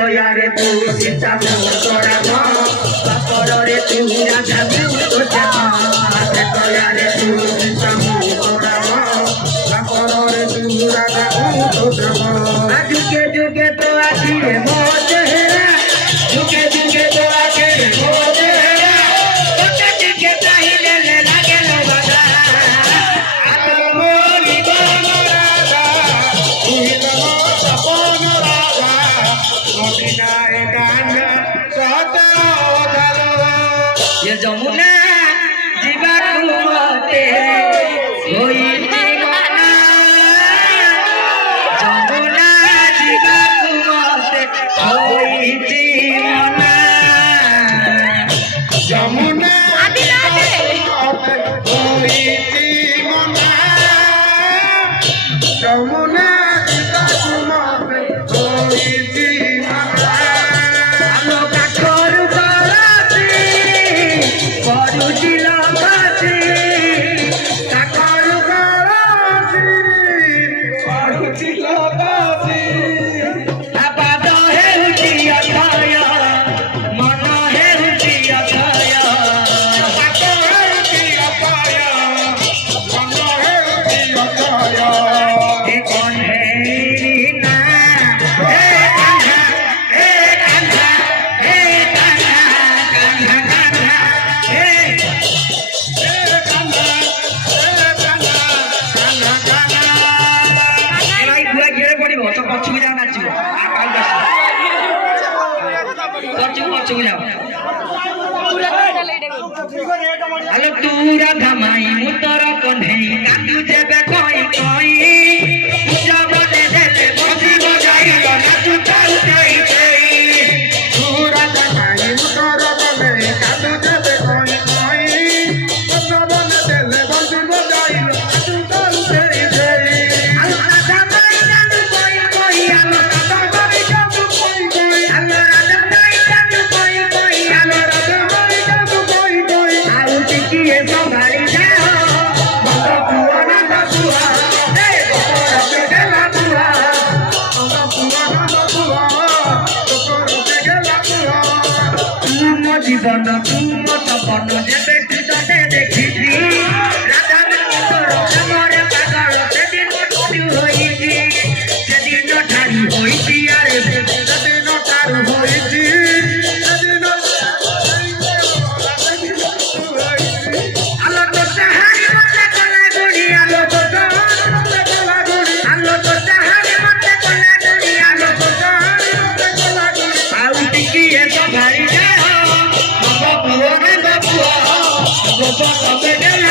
দয়ারে তু সীতা মোরাম বাপরে তু রাধা দয়ারে তু সীতা মোরাম বাপরে তু রাধা যুগে যুগে তো আছি মো চেহারা যুগে যুগে তো আছে মো চেহারা দিকে চাহিলে লাগে বাধা ये जमुना जीवा कुमते होई जीवना जमुना जीवा कुमते होई जीवना जमुना होई जीवना जमुना जीवा कुमते होई जीवना हेलो तू राधा माई मुतर कन्हई काटू जेबे कोई कोई पूजा बने देले बसी बजाई नाचू चाल कोई कोई तू राधा माई मुतर कन्हई काटू जेबे कोई कोई पूजा बने देले बसी बजाई नाचू चाल कोई कोई हेलो राधा माई काटू कोई कोई हेलो राधा माई काटू कोई कोई हेलो राधा माई काटू कोई कोई हेलो राधा माई काटू कोई कोई आउ टिकिए संभाली जाओ मत पुआ ना पुआ ए तोरा पे गेला पुआ मत पुआ ना पुआ तोरा पे गेला पुआ तुम जीवन तुम सपन जेबे तते देखिছি राधा तोर हमरे पागल सेदिन टू होईছি सेदिन ठाड़ी होईছি আরে सेदिन ठाड़ होईছি सेदिन আলো তো সাহারি মতে কলা গুড়ি আলো তো আলো তো সাহারি মতে কলা গুড়ি আলো তো সাহারি মতে কলা গুড়ি আউ টিকিয়ে তো ভারি যাও বাবা পুয়া রে বাবা বাবা কবে গেল